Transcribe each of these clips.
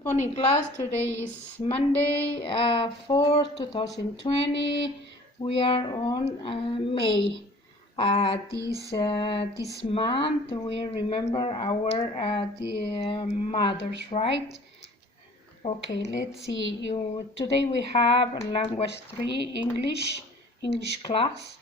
Good morning, class. Today is Monday, 4th, 2020. We are on May. This month we remember our mothers, right? Okay, let's see. Today we have language 3, English class,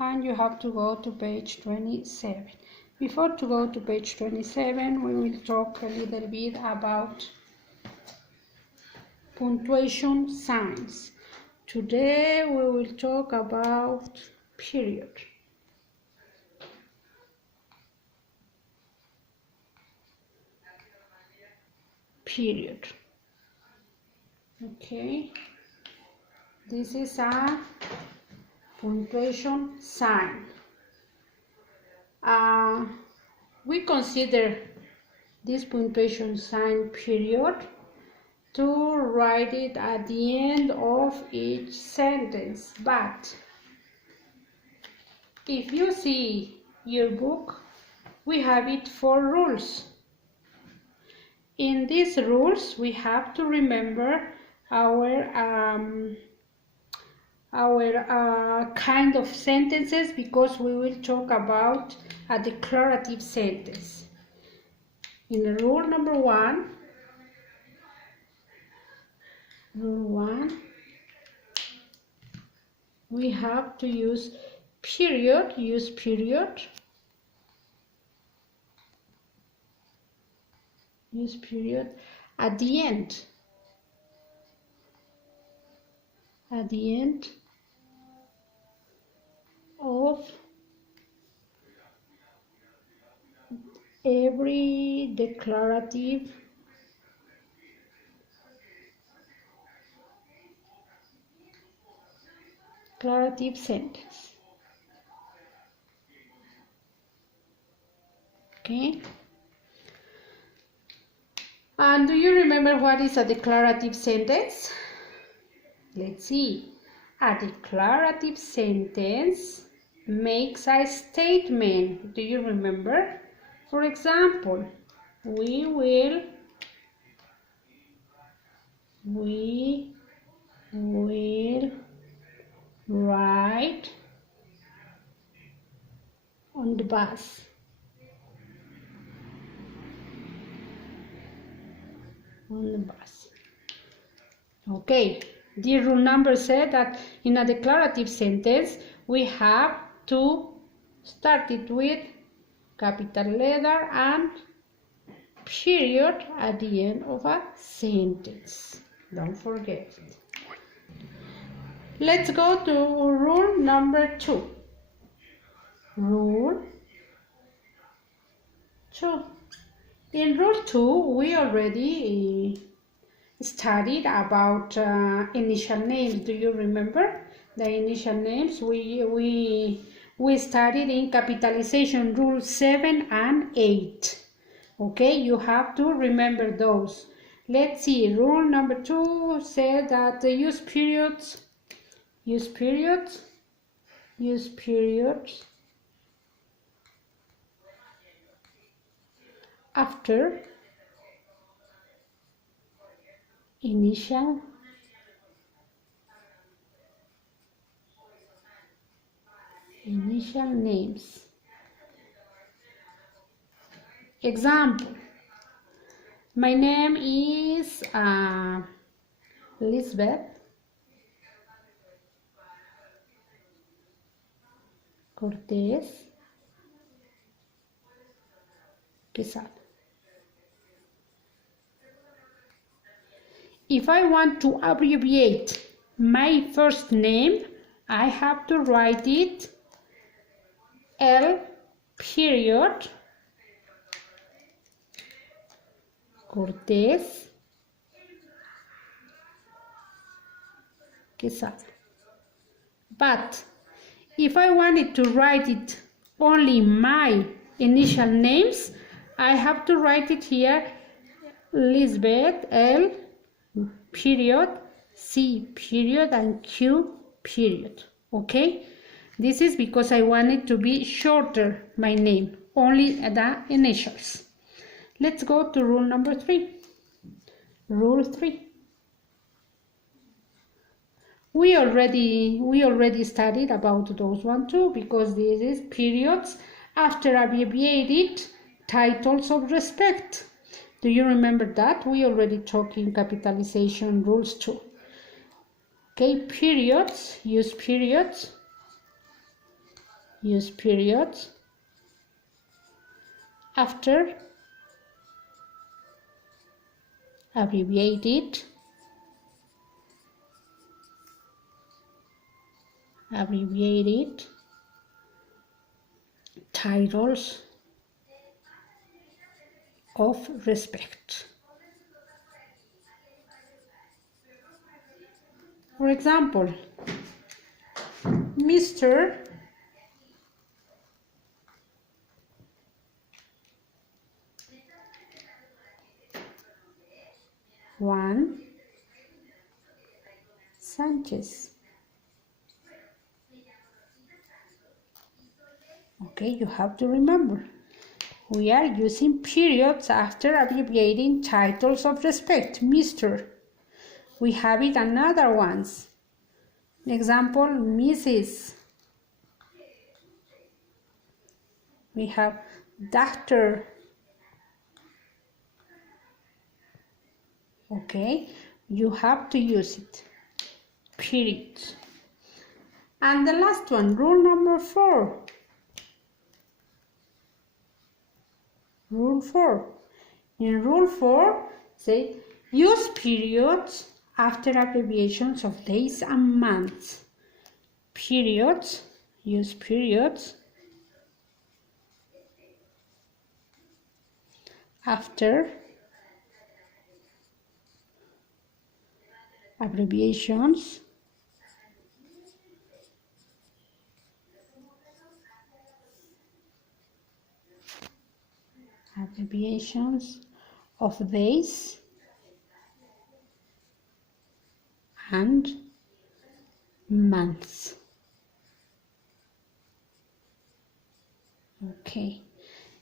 and you have to go to page 27. Before to go to page 27, we will talk a little bit about punctuation signs. Today we will talk about period. Period. Okay. This is a punctuation sign. We consider this punctuation sign period to write it at the end of each sentence, but if you see your book, we have it 4 rules. In these rules, we have to remember our kind of sentences, because we will talk about a declarative sentence. In rule number 1, we have to use period, at the end of every declarative sentence. Okay. And do you remember what is a declarative sentence? Let's see. A declarative sentence makes a statement. Do you remember? For example, we will ride on the bus. Okay, the rule number said that in a declarative sentence we have to start it with capital letter and period at the end of a sentence. Don't forget it. Let's go to rule number 2. Rule 2. In rule 2, we already studied about initial names. Do you remember the initial names? We studied in capitalization rule 7 and 8. Okay, you have to remember those. Let's see. Rule number 2 said that use periods after initial names. Example: my name is Lisbeth Cortés Quesada. If I want to abbreviate my first name, I have to write it L period Cortés Quesada. But if I wanted to write it only my initial names, I have to write it here Lisbeth L period C period and Q period. Okay, this is because I want it to be shorter, my name, only the initials. Let's go to rule number 3. Rule 3. We already studied about those one too, because this is periods after abbreviated titles of respect. Do you remember that? We already talked in capitalization rules too. Okay, periods, use periods after abbreviated titles of respect. For example, Mr. Juan Sanchez. Okay, you have to remember, we are using periods after abbreviating titles of respect. Mr. We have it another ones. Example, Mrs. We have doctor. Okay, you have to use it. Period. And the last one, rule number 4. Rule 4. In rule 4, say use periods after abbreviations of days and months. Periods, use periods after abbreviations of days and months. Okay,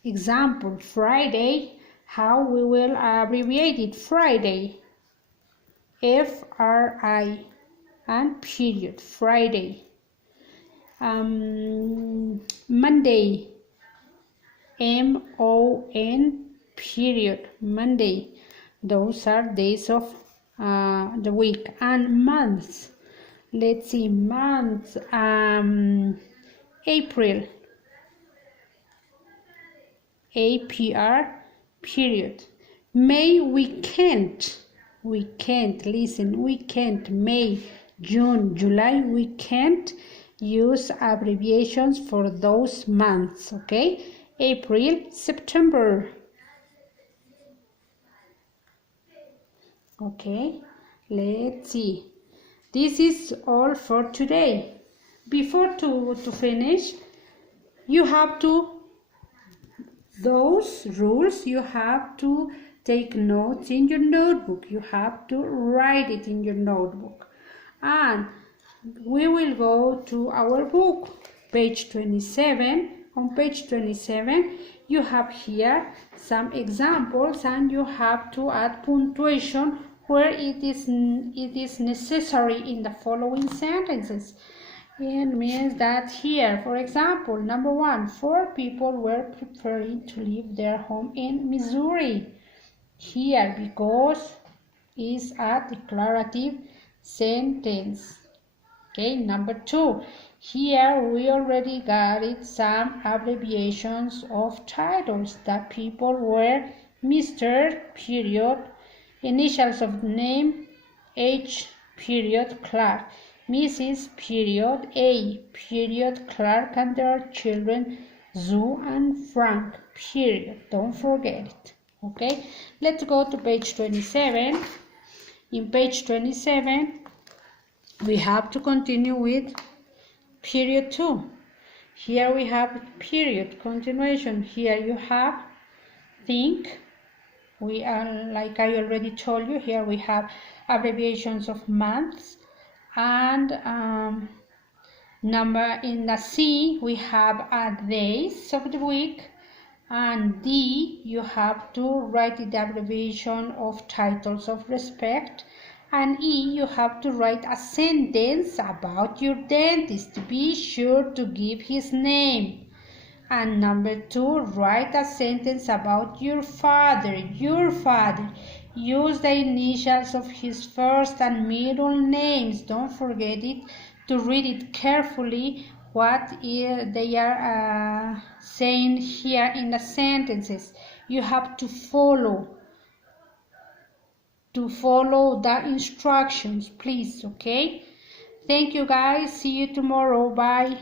example, Friday, how we will abbreviate it? Friday, F-R-I, and period, Friday. Monday, M-O-N, period, Monday. Those are days of the week. And months, let's see, months, April, A-P-R, period. May, we can't, listen, we can't, May, June, July, we can't use abbreviations for those months, okay? April, September. Okay, let's see. This is all for today. Before to finish, you have to, those rules, you have to take notes in your notebook. You have to write it in your notebook. And we will go to our book, page 27. On page 27, you have here some examples, and you have to add punctuation where it is necessary in the following sentences. It means that here, for example, number 1, 4 people were preparing to leave their home in Missouri. Here, because is a declarative sentence. Okay, number 2, here we already got it, some abbreviations of titles. The people were Mr. period, initials of name, H period Clark, Mrs. period A period Clark, and their children Sue and Frank period. Don't forget it. Okay, let's go to page 27. In page 27, we have to continue with period 2. Here we have period, continuation. Here you have think. We are, like I already told you, here we have abbreviations of months, and number in the C we have days of the week, And D, you have to write the abbreviation of titles of respect. And E, you have to write a sentence about your dentist. Be sure to give his name. And number 2, write a sentence about your father. Your father. Use the initials of his first and middle names. Don't forget it. To read it carefully what they are saying here in the sentences. You have to follow the instructions, please. Okay. Thank you guys. See you tomorrow. Bye.